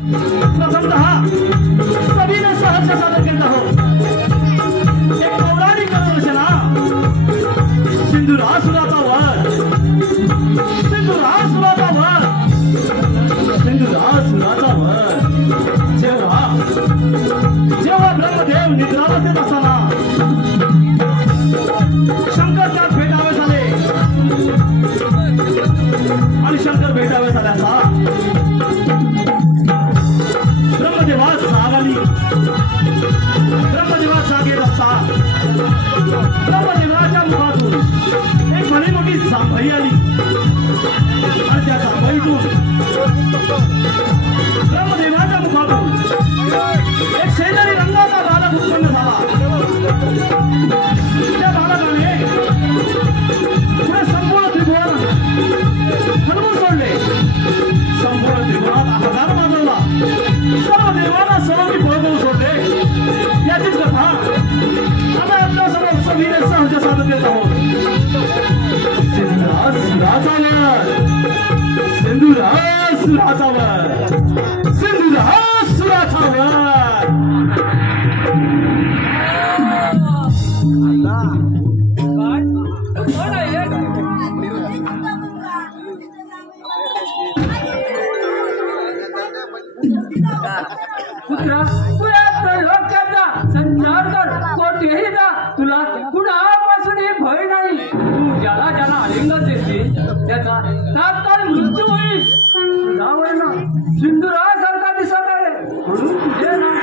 प्रथमतः सभीने सहर्ष सादर करत आहोत एक पौराणिक रचना सिंधुरासुराचा वध सिंधुरासुराचा वध सिंधुरासुराचा वध जेव्हा जेव्हा ब्रह्मदेव निद्रावस्थेत असताना शंकर त्यात भेटावे झाले आणि शंकर भेटावे झाल्याचा ब्रह्मदेवास जाग आली ब्रह्मदेवास जाग येत असता ब्रह्मदेवाच्या मुखातून एक भली मोठी जांभई आली आणि त्या जांभईतून ब्रह्मदेवाच्या मुखातून एक शेजारी रंगाचा बालक उत्पन्न झाला त्या बालकाने पुढे संपूर्ण त्रिभुवन हलवून सोडले संपूर्ण त्रिभुवनात हाहाकार माजवला सर्व देवांना सर्वांनी पळवून सोडले याचीच कथा आता आपल्या समोर सभीने सहज सादर करत आहोत सिंधुरासुराचा वध सिंधुरासुराचा वध सिंधुरासुराचा वध पुत्रा तुला लोकांचा संचार कर कोठेही जा तुला कुणापासून भय नाही तू ज्याला ज्याला आलिंगन देशील त्याचा तात्काळ मृत्यू होईल तुझ्यावर ना सिंधुरासारखा दिसत आहे म्हणून तुझे ना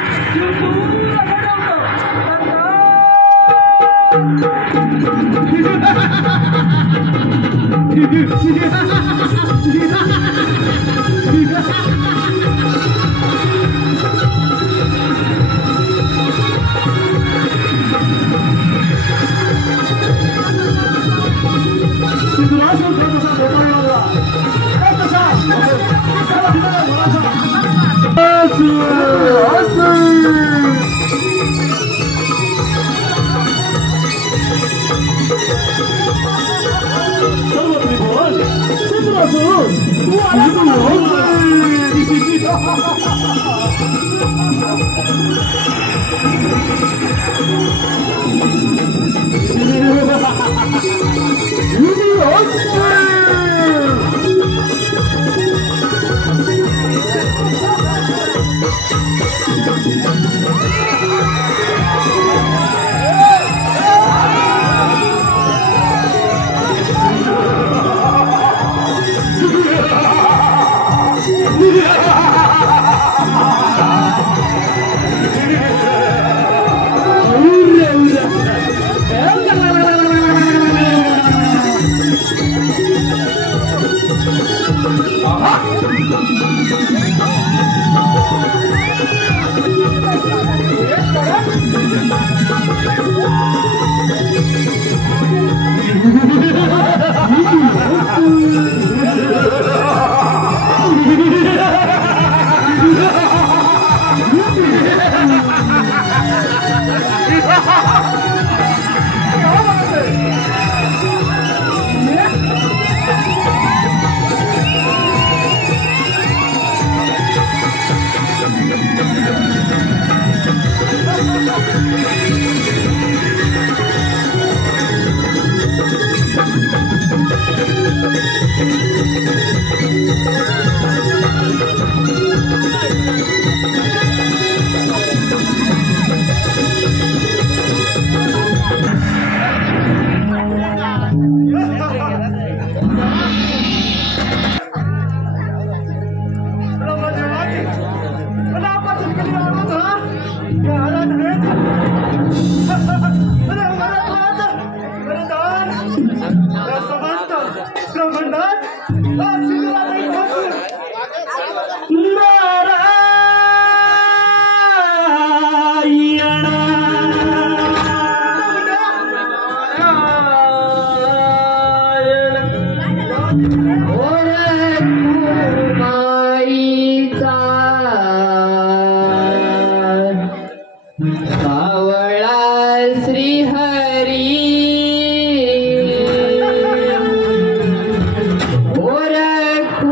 ओरखू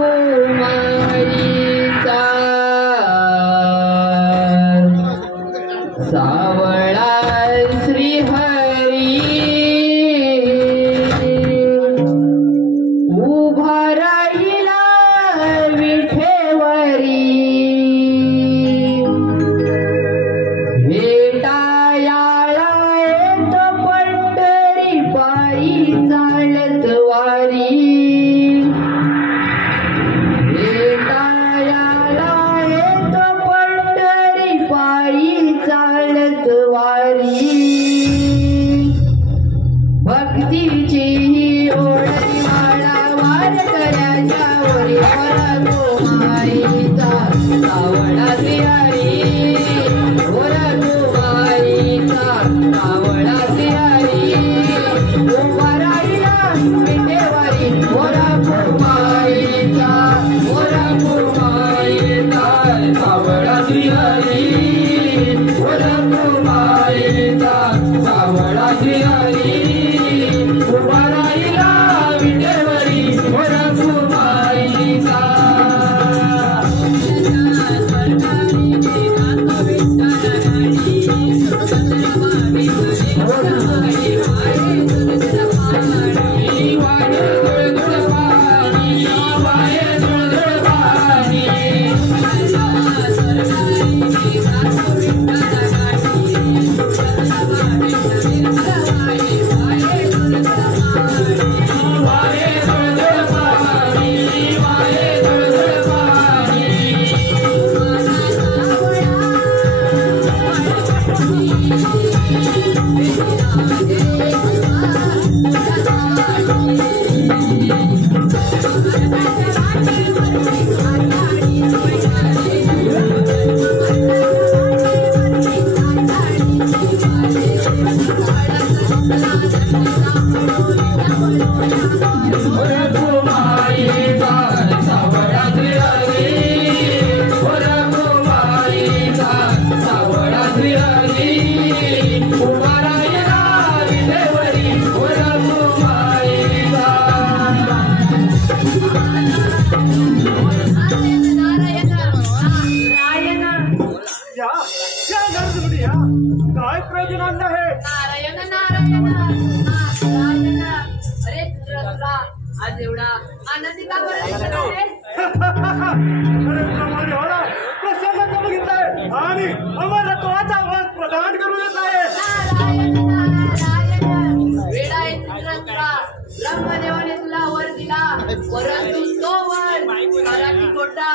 माईचा सावळा श्रीहरी उभा राहिला विठेवरी भेटायाला येत पंढरी पायी चालत वारी भेटायाला येत पंढरी पायी चालत वारी भक्तीची ही ओढी माळा वारकऱ्याच्या वरी वरा गोमाईचा सावळा श्रीहरी वरा गोमाईचा सावळा श्रीहरी उभा राहिला विठेवरी वरा गोमाईचा सावळा श्रीहरी वरा गोमाईचा सावळा श्रीहरी उभा राहिला विठेवरी वरा गोमाईचा काय प्रयोजन आहे? नारायण नारायण नारायण. अरे तुला आज एवढा आनंदी का बरं दिसत आहे? प्रसन्न बघितलाय आणि अमरत्वाचा वाद प्रदान करून येत आहे. नारायण नारायण. वेडा आहे तुला ब्रह्मदेवाने तुला वर दिला परंतु तो वर मराठी कोटा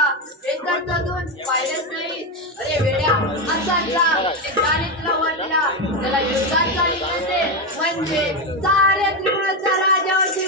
एकच अजून पाहिलेच नाही. अरे वेड्या असाचा एक गाणी तुला वर दिला त्याला युद्धात चालले म्हणजे सारे त्रिपुराच्या राजावरती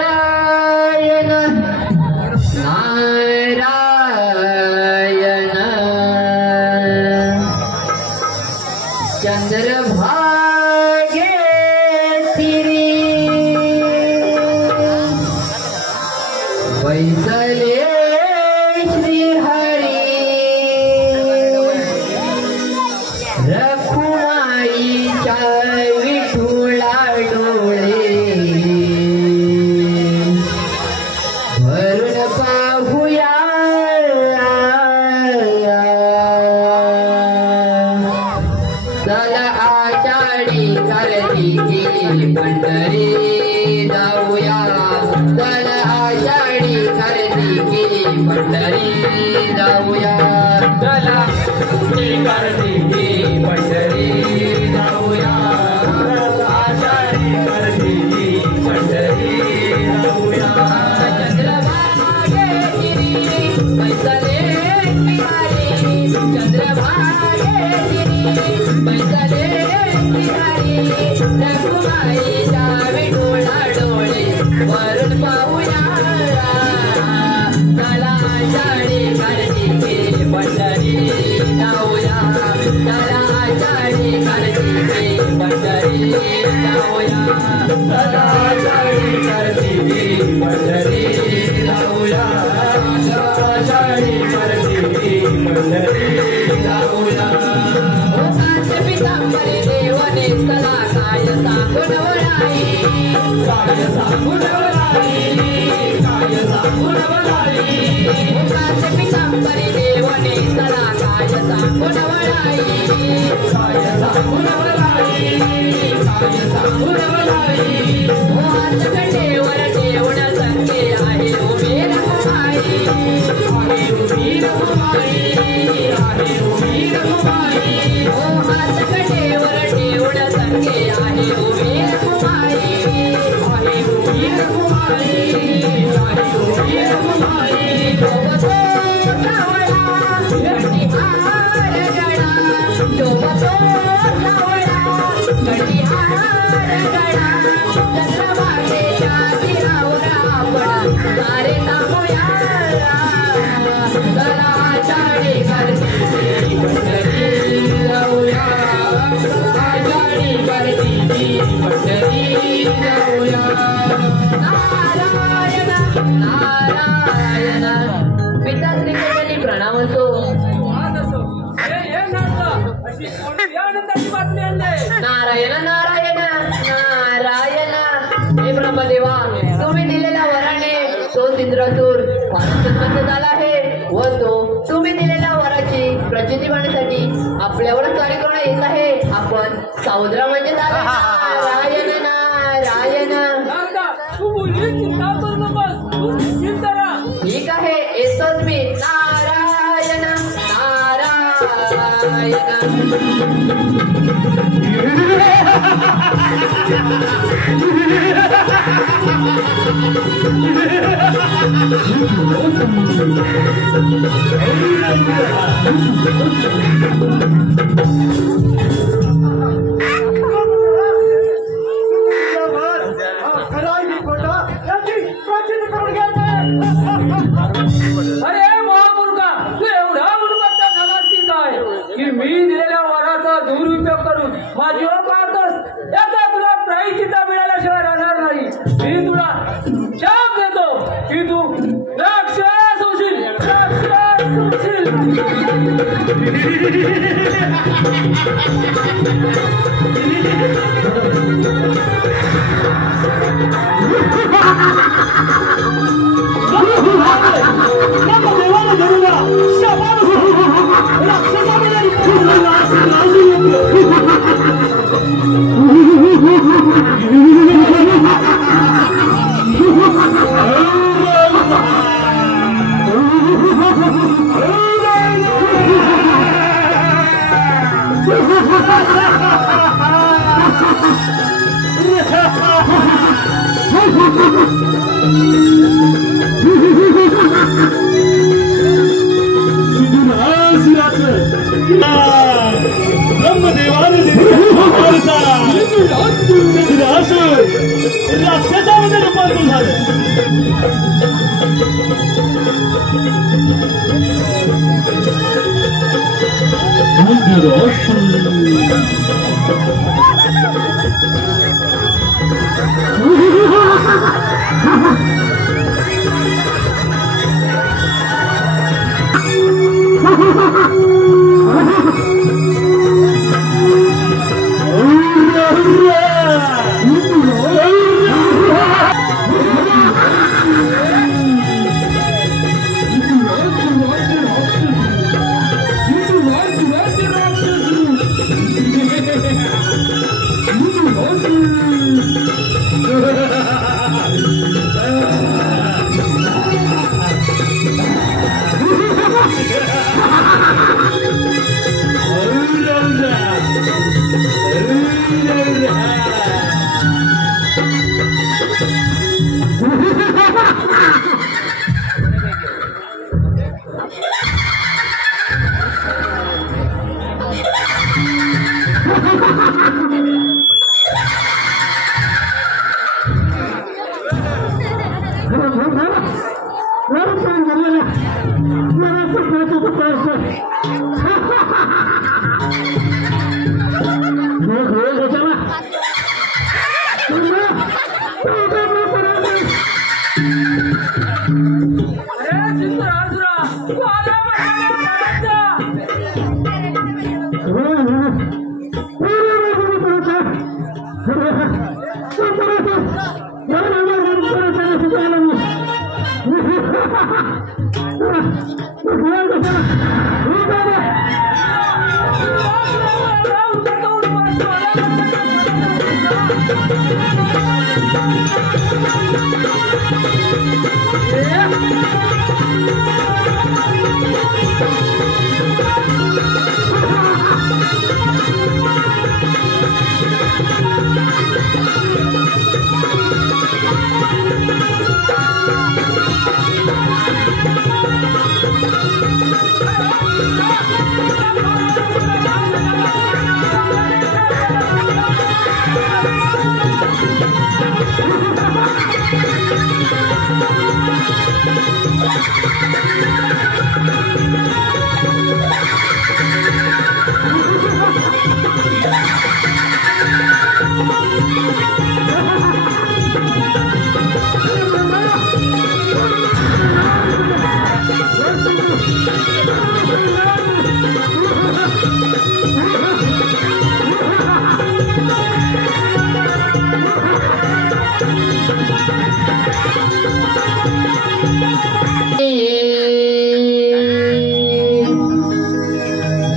नारायण नारायण चंद्रभागे तिरी बैसले श्रीहरी रखुमाईच्या विठुळा डोळे भरून पाहुया चला आषाढी कार्तिकी पंढरी जाऊया. चला आषाढी कार्तिकी पंढरी जाऊया. चला कार्तिकी पंढरी जाऊया. आषाढी कार्तिकी पंढरी जाऊया. चंद्रभागे गिरी बैसले श्रीहरी चंद्रभागे गिरी नारायण नारायण नारायण हे ब्रह्मदेवा तुम्ही दिलेल्या वराने तो इंद्रसूर फारच झाला आहे व तो तुम्ही दिलेल्या वराची प्रचिती होण्यासाठी आपल्यावर कार्य करून येत आहे. आपण सावधरा म्हणजे नारायण नारायण. ठीक आहे येतोच मी. नारायण अरे महामुर्गा तू एवढा गुणवत्ता झालास की काय की मी दिलेल्या वराचा दुरुपयोग करून माझी ओळख पाहतोस. याचा तुला प्रायश्चित्त मिळाल्याशिवाय राहणार नाही. मी तुला शाप देतो की तू राक्षस होशील. राक्षस होशील. राक्षसामध्ये रूपांतर झालं.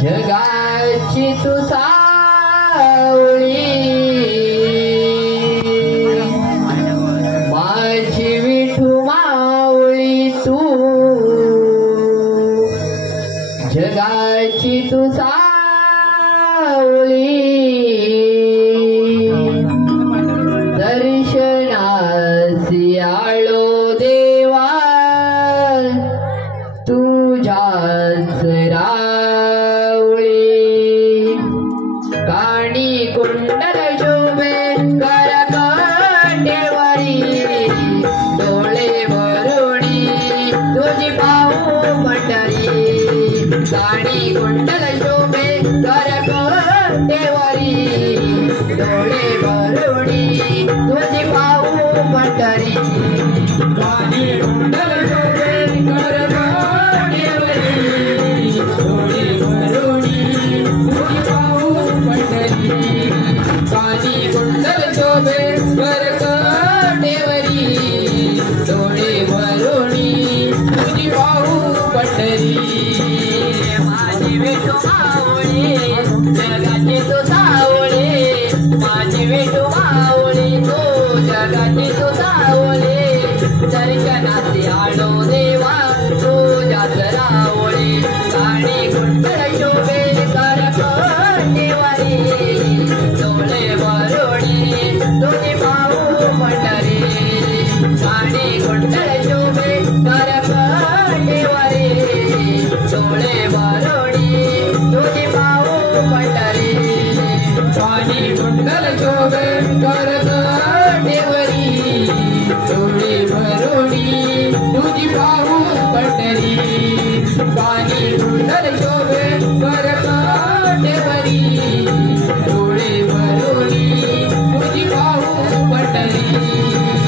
जगाची तू सावळी माझी विठू मावळी तू जगाची तू सावळी दर्शनासी आलो देवा तुझ्याच रावळी काणी कुंडल शोभे करकंडेवरी डोळे भरुणी तुझी पाहू पंढरी काणी कुंडल शोभे करकंडेवरी डोळे भरुणी तुझी पाहू पंढरी काणी कुंडल शोभे कानी कुंडल शोभे करकंडेवरी डोळे भरुणी तुझी पाहू पंढरी माझी विठू मावळी जगाची तू सावळी माझी विठू मावळी तू जगाची तू सावळी दर्शनासी आलो देवा तुझ्याच रावळी काणी कुंडल शोभे करकंडेवरी डोळे भरुणी तुझी पाहू पंढरी काणी कुंडल शोभे करकंडेवरी डोळे भरुणी तुझी पाहू पंढरी काणी कुंडल शोभे करकंडेवरी डोळे भरुणी तुझी पाहू पंढरी काणी कुंडल शोभे करकंडेवरी डोळे भरुणी तुझी पाहू पंढरी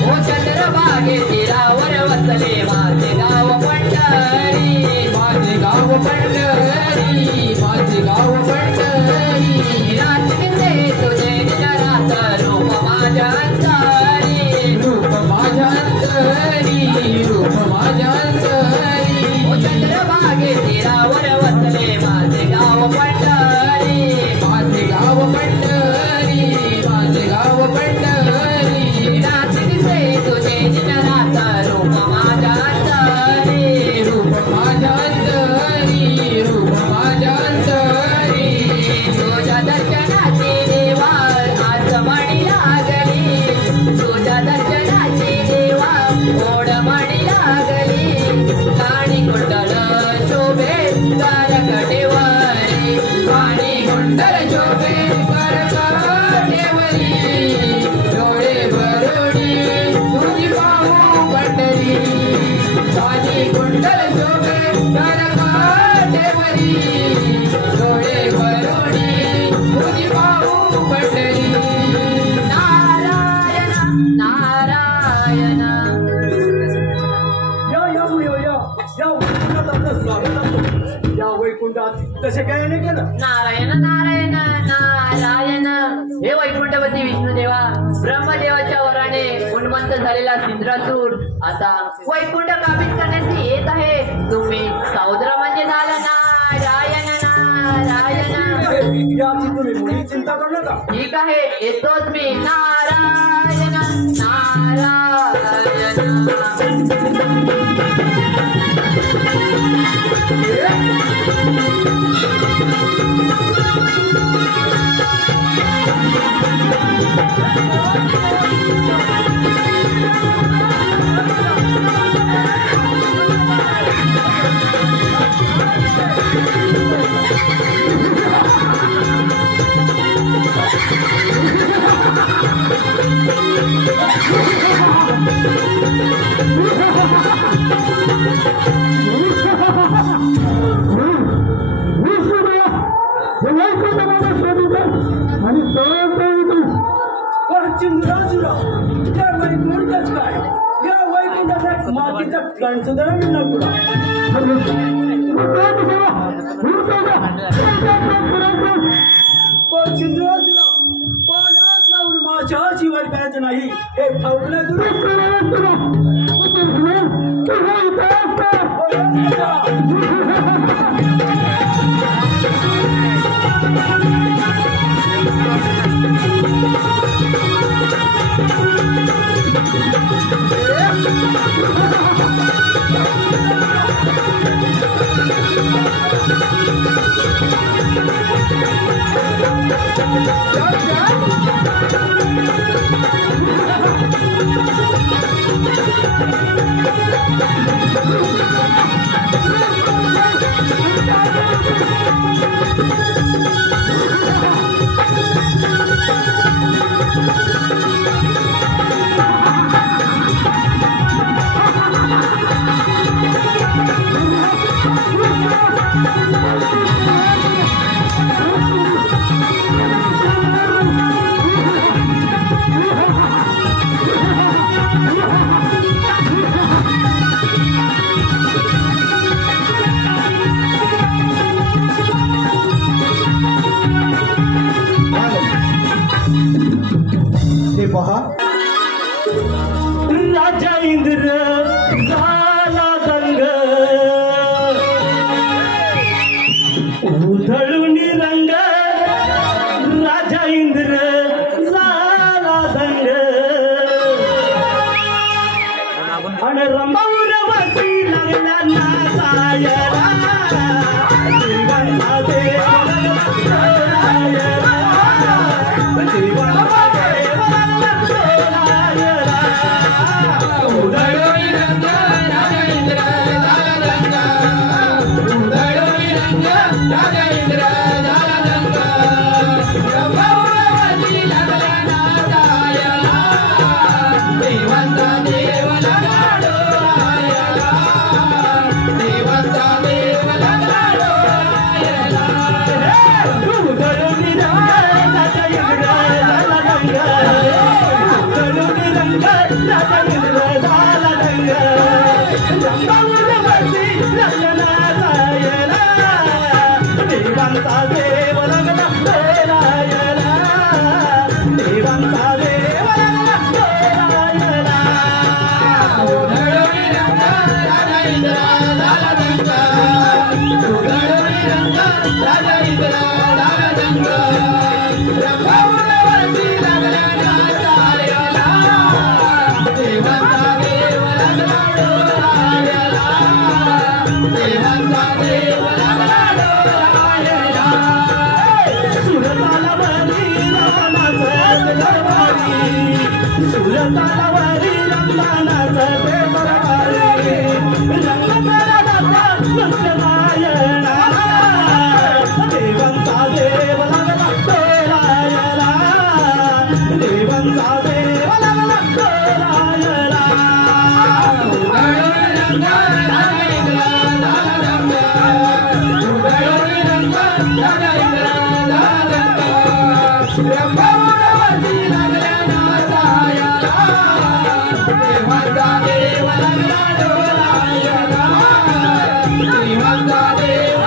ओ चंद्रभागे तीरावर वसले माझे गाव पंढरी माझे गाव पंढरी माझे गाव पंढरी रात्रीचे तुझे निरात रूप माझ्या अंतरी रूप माझ्या अंतरी रूप माझ्या अंतरी ओ चंद्रभागे तीरावर वसले माझे गाव पंढरी माझे गाव पंढरी माझे गाव पंढरी रात्रीचे तुझे निरात रूप माझ्या अंतरी रूप माझ्या अंतरी नारायण नारायण नारायण. हे वैकुंठपती विष्णुदेवा, ब्रह्मदेवाच्या वराने उन्मंत झालेला सिंद्रासूर आता वैकुंठ काबीज करण्याचे येत आहे. तुम्ही सावधरा म्हणजे झालं. नारायण नारायण. याची तुम्ही मुळी चिंता करू नका. ठीक आहे, येतोच मी. नारायण नारायण. त्या वैकुंठच काय, या वैकुंठात मातीचा कण सुद्धा मिळणार तुला. पण सिंधुराजूला पाण्यात लावून माझ्या शिवाय करायचं नाही हे ठाऊकलं तुला. पहा, राजा इंद्र झाला दंग, उधळून रंग. राजा इंद्र झाला दंग आणि रंबावर वासी लागला नाचायला. जीवनचा देव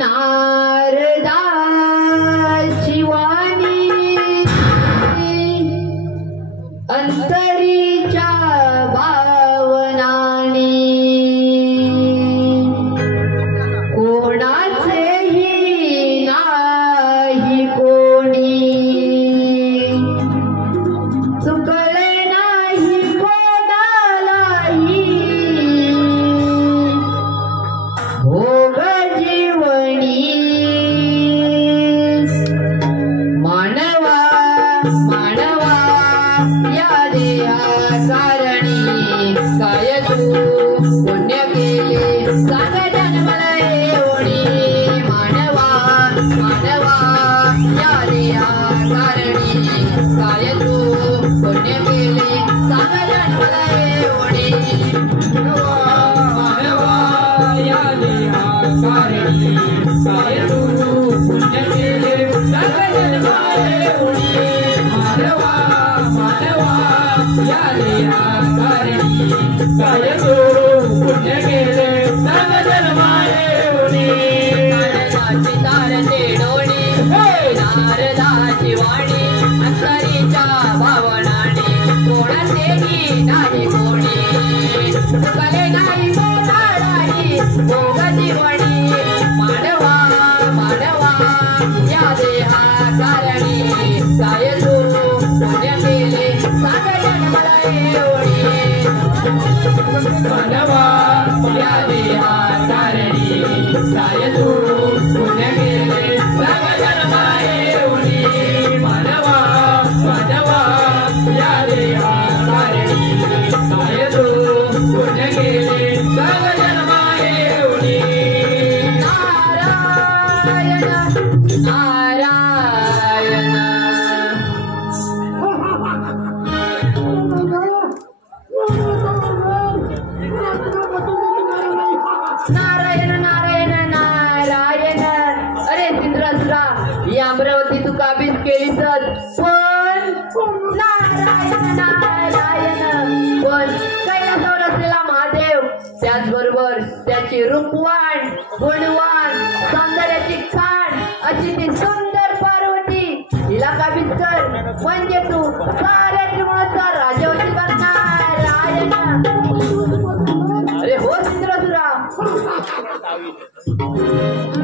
नारदा मानवा या देहा कारणी काय तू पुण्य केले सांग जन्मला एवढे मानवा या देहा कारणी काय तू पुण्य केले सांग जन्मला एवढे मानवा या देहा कारणी काय तू पुण्य केले सांग जन्मला एवढे तारते डोळी नारदाची वाणी अंतरीच्या भावनाने कोणाचेही नाही कोणी चुकले नाही मोराळाही भोगती वणी मानवा या देहा कारणी काय तू पुण्य केले सांग जन्मला एवढे मानवा या देहा कारणी काय तू पुण्य केले सांग जन्मला एवढे मानवा या देहा कारणी काय तू पुण्य केले सांग जन्मला एवढे नारायण नारायण नारायण नारायण अरे सिंद्रसुरा ही अमरावती तू काबीज केली तर पण नारायण पण कैलासावर असलेला महादेव त्याचबरोबर त्याची रूपवान गुणवान सौंदर्याची खाण अशी ती सुंदर पार्वती हिला काबीज कर म्हणजे तू साऱ्या त्रिगुणाचा राजवटी करणार नारायण अरे हो सिंद्रसुरा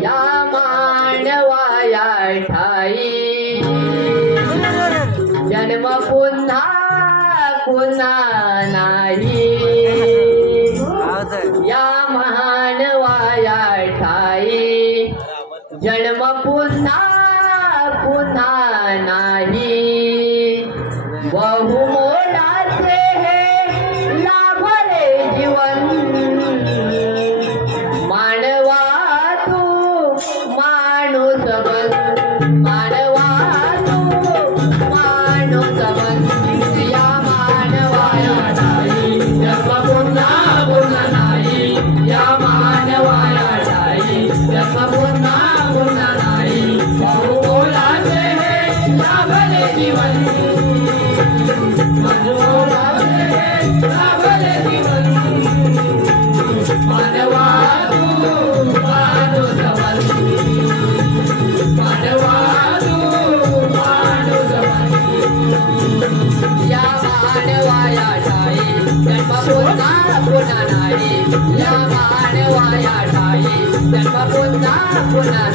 या मानवाया ठाई जन्म पुन्हा नाही या मानवाया ठाई जन्म पुन्हा नाही बहुमोलाचे हे लाभले जीवन मानवा तू माणूस बन मानवा तू माणूस बन या मानवाया ठाई जन्म पुन्हा नाही या मानवाया ठाई जन्म पुन्हा नाही बहुमोलाचे हे लाभले जीवन बहुमोलाचे हे लाभले जीवन मानवा तू माणूस बन मानवा तू माणूस बन या मानवाया ठाई जन्म पुन्हा नाही या मानवाया ठाई जन्म पुन्हा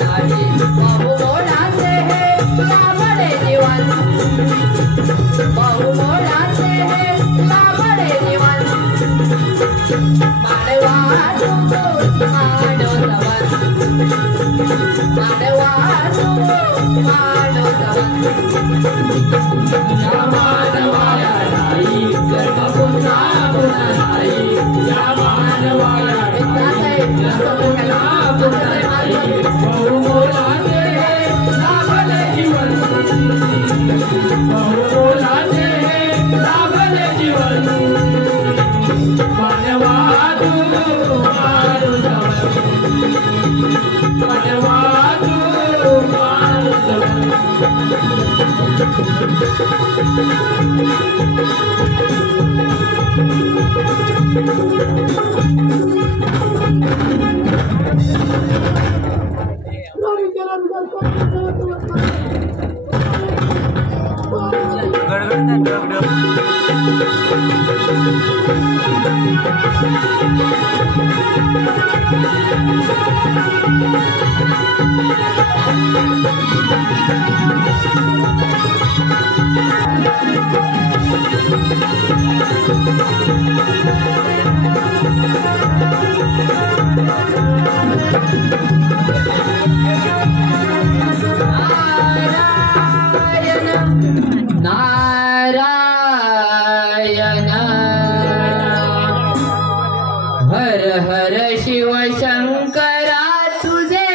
नाही बहुमोलाचे हे लाभले जीवन बहुमोलाचे हे लाभले जीवन मानवा तू माणूस बन मानवा तू माणूस बन या मानवाया ठाई जन्म पुन्हा नाही या मानवाया ठाई जन्म पुन्हा नाही बहुमोलाचे हे लाभले जीवन बहुमोलाचे हे लाभले जीवन मानवा तू माणूस बन मानवा तू माणूस बन नारायण हर हर शिव शंकरा तुझे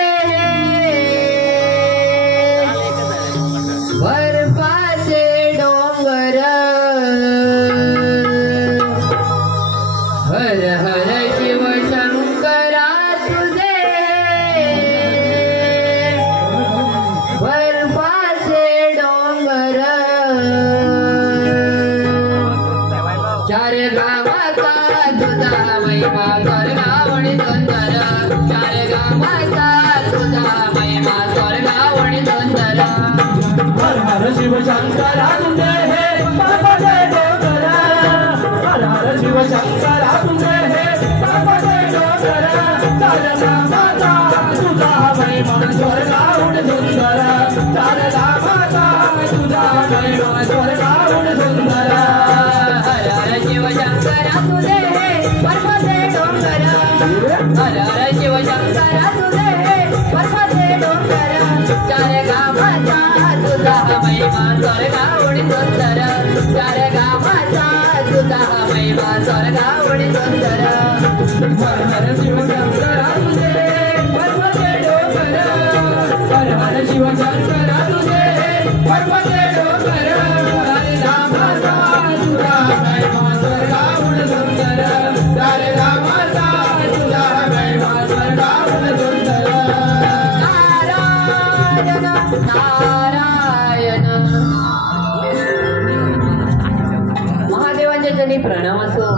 स्वर्गाहून सुंदर चार धामाचा तुझा महिमा स्वर्गाहून सुंदर हर हर शिवशंकर तुझे पर्वते डोंगर हर हर शिवशंकर तुझे पर्वते डोंगर चार गावाचा तुझा महिमा स्वर्गाहून सुंदर चार गावाचा तुझा महिमा स्वर्गाहून सुंदर हर हर शिवशंकर तुझे पर्वते डोंगर हर हर शिवशंकर तुझे पर्वते डोंगर हरे रामाचा तुझा महिमा स्वर्गाहून सुंदर हरे रामाचा तुझा महिमा स्वर्गाहून सुंदर नारायण नारायण महादेवांच्या जनी प्रणाम असो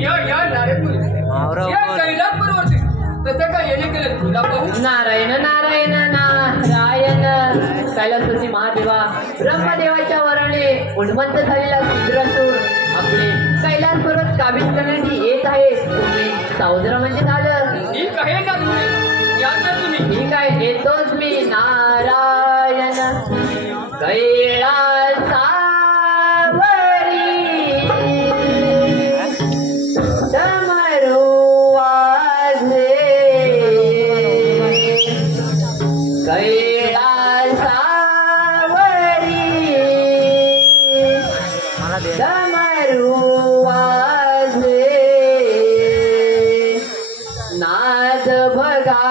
या नारेपूर या कैलास पर्वत तसं काय येणे केलं तुला पाहू नारायण नारायण नारायण कैलासाची महादेवा ब्रह्मदेवाच्या वराने उन्मत्त झालेला सुंदर असून आपले कैलास पर्वत काबीज करण्यासाठी येत आहे तुम्ही सावत्र म्हणजे झालं ठीक आहे ना तुम्ही या तर तुम्ही ठीक आहे येतोच मी नारायण कैलासावरी डमरू वाजले कैलासावरी डमरू वाजले नाद बघा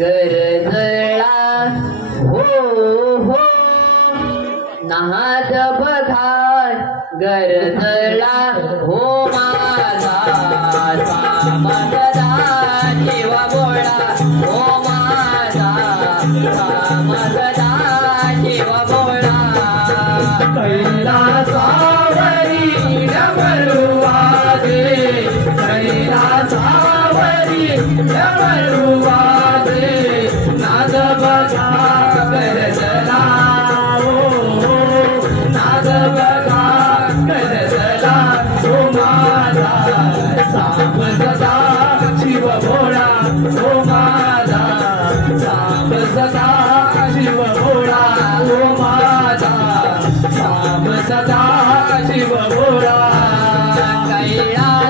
गरजला हो हो नाद बघा गरजला हो माझा सामदा शिव बोळा हो माझा सामदा शिव बोळा कैलासावरी डमरू वाजले कैलासावरी डमरू वाजले नाद बघा गरजला हो नाद बघा गरजला हो माझा साम सदा शिव भोळा हो माझा साम सदा शिव भोळा हो माझा साम सदा शिव भोळा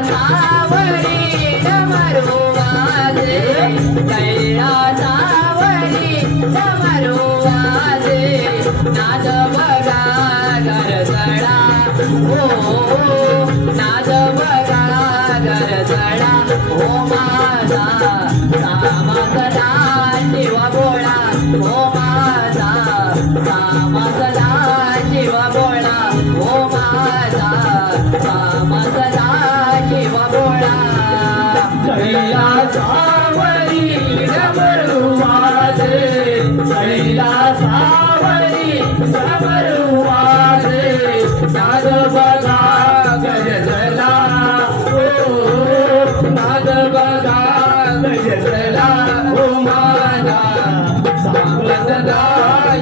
कैलासावरी डमरू वाजले कैलासावरी डमरू वाजले नाद बघा गरजला हो नाद बघा गरजला हो माझा साम सदा शिव भोळा हो माझा साम सदा शिव भोळा हो माझा साम सदा शिव भोळा कैलासावरी डमरू वाजले कैलासावरी डमरू वाजले नाद बघा गरजला हो नाद बघा गरजला हो माझा साम सदा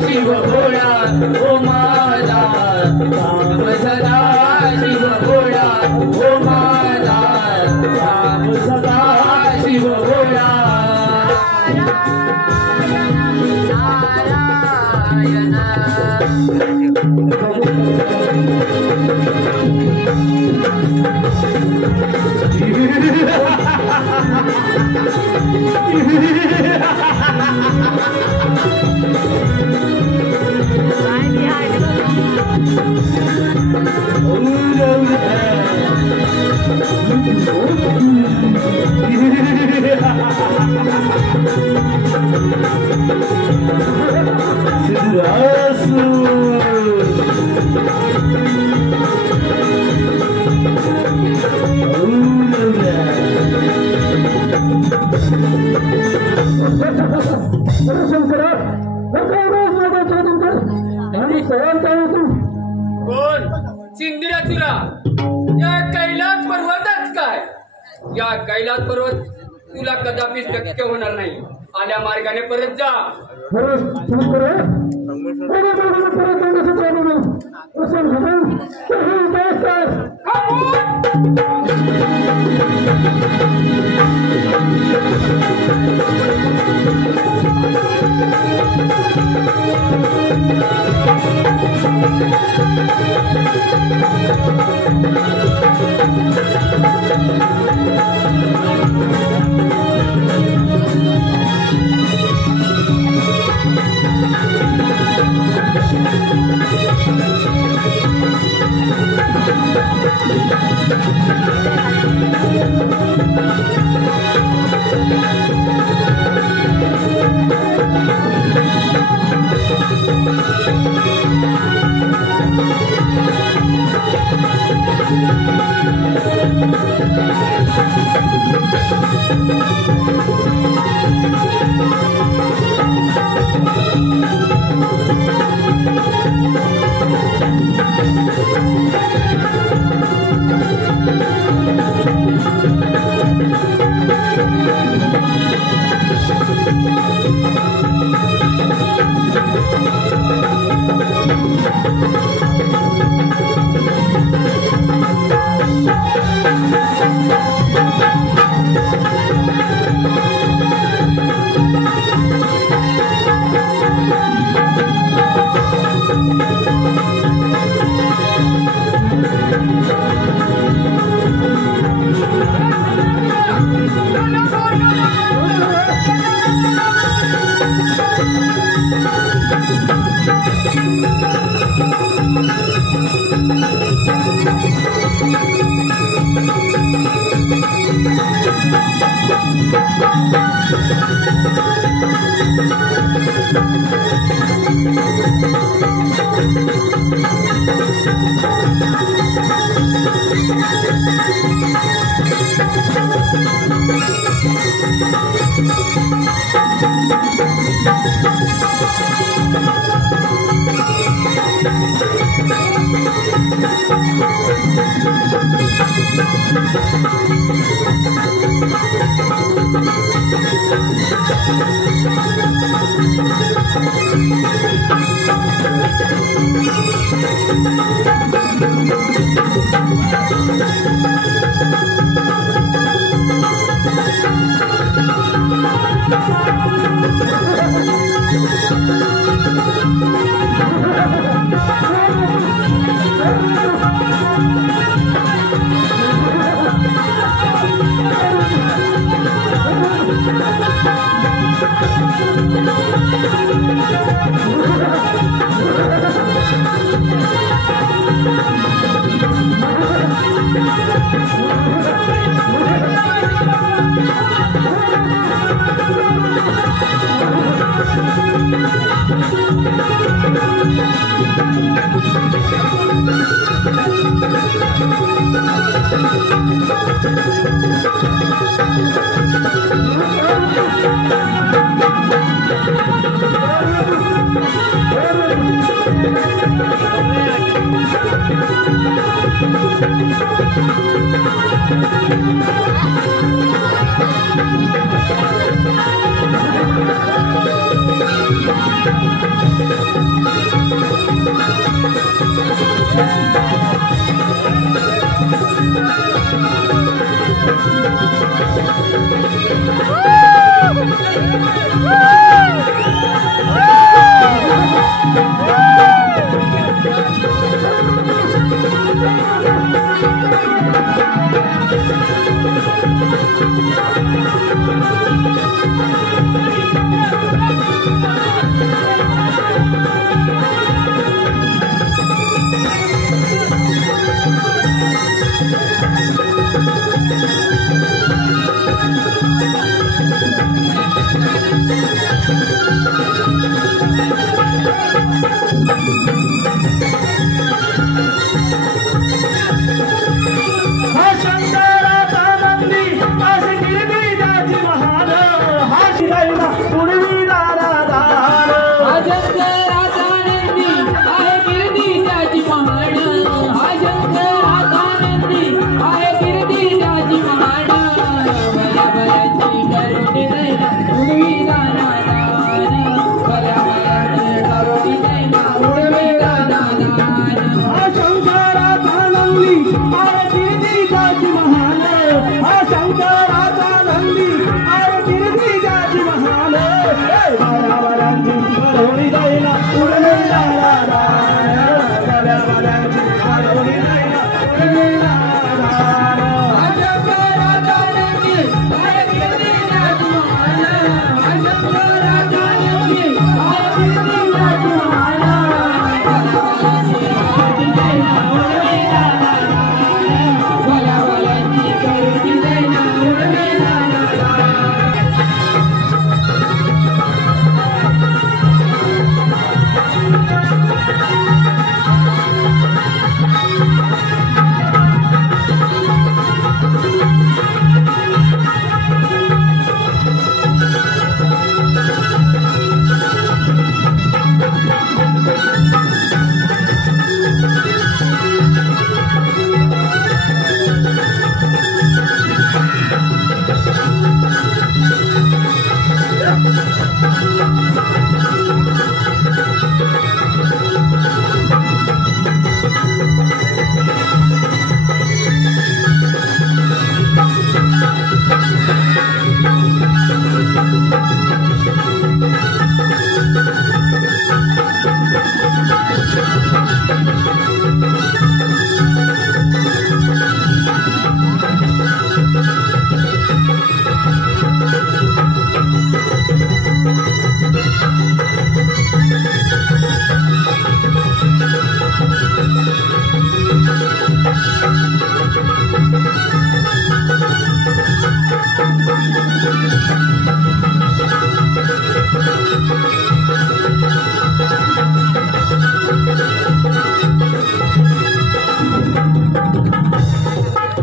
शिव भोळा हो माझा साम सदा शिव भोळा हो माझा साम सदा शिव भोळा कोण चिंदिरा तुला या कैलास पर्वतच काय या कैलास पर्वत तुला कदापि शक्य होणार नाही आल्या मार्गाने परत जा.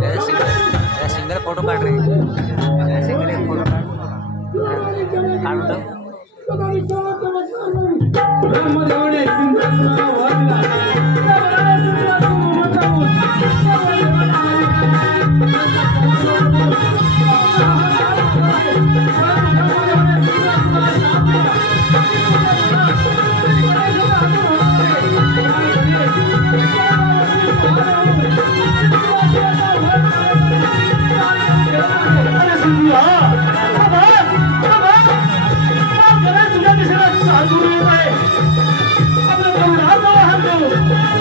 सिंगल फोटो काढ रे सिंगल एक फोटो काढतो ब्रह्मदेवने सिंहासनावर वाढला तुझ्या दिशेला चालू आहे आपलं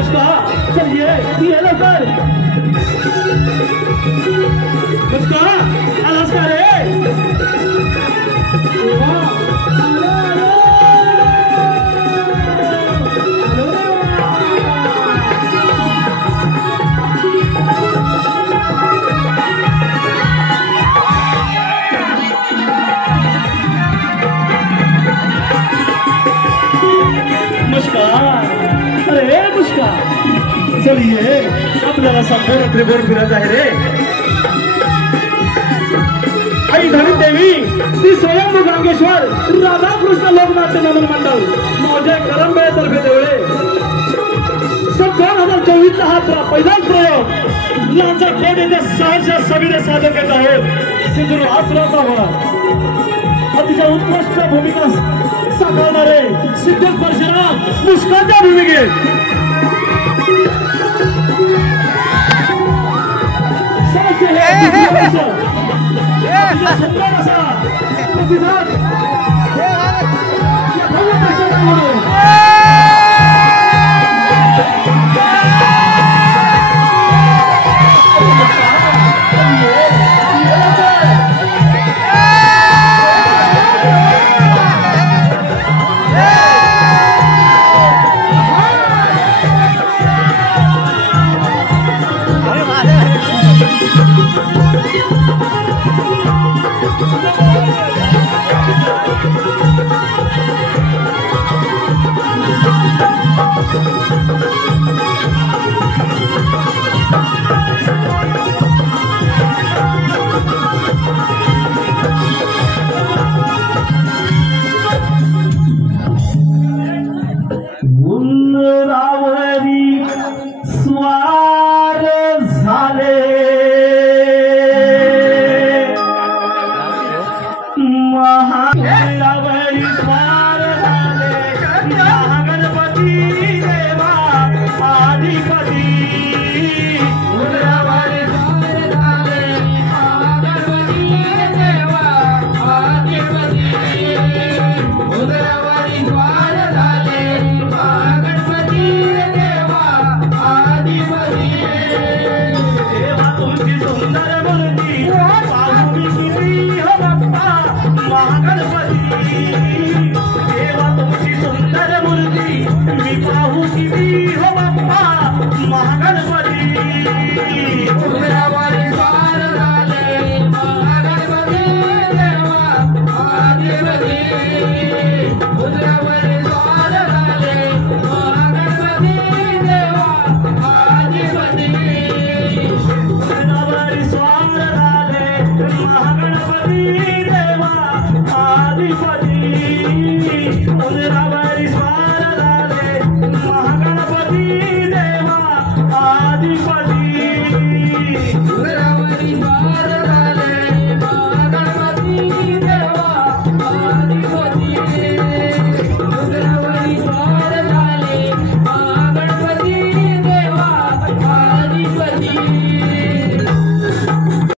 मुस्का चलिए ये लवकर मुस्का आलास का रे अरे मुस्का चलिए आपल्याला संपूर्ण त्रिभुवन फिरायचं आहे रे आई धनी देवी श्री स्वयंभू गांगेश्वर राधाकृष्ण लोकनाट्य नमन मंडळ माझ्या करंबेतर्फे देवळे सन 2024 हा पहिलाच प्रयोग लांजा खेड येथे सहर्ष सभेने सादर करत आहोत सिंधुदुर्ग आसराचा होणार अतिशय उत्कृष्ट भूमिका साकारणारे सिद्धेश परशुराम मुस्काच्या भूमिकेत सुंदर असा प्रतिसाद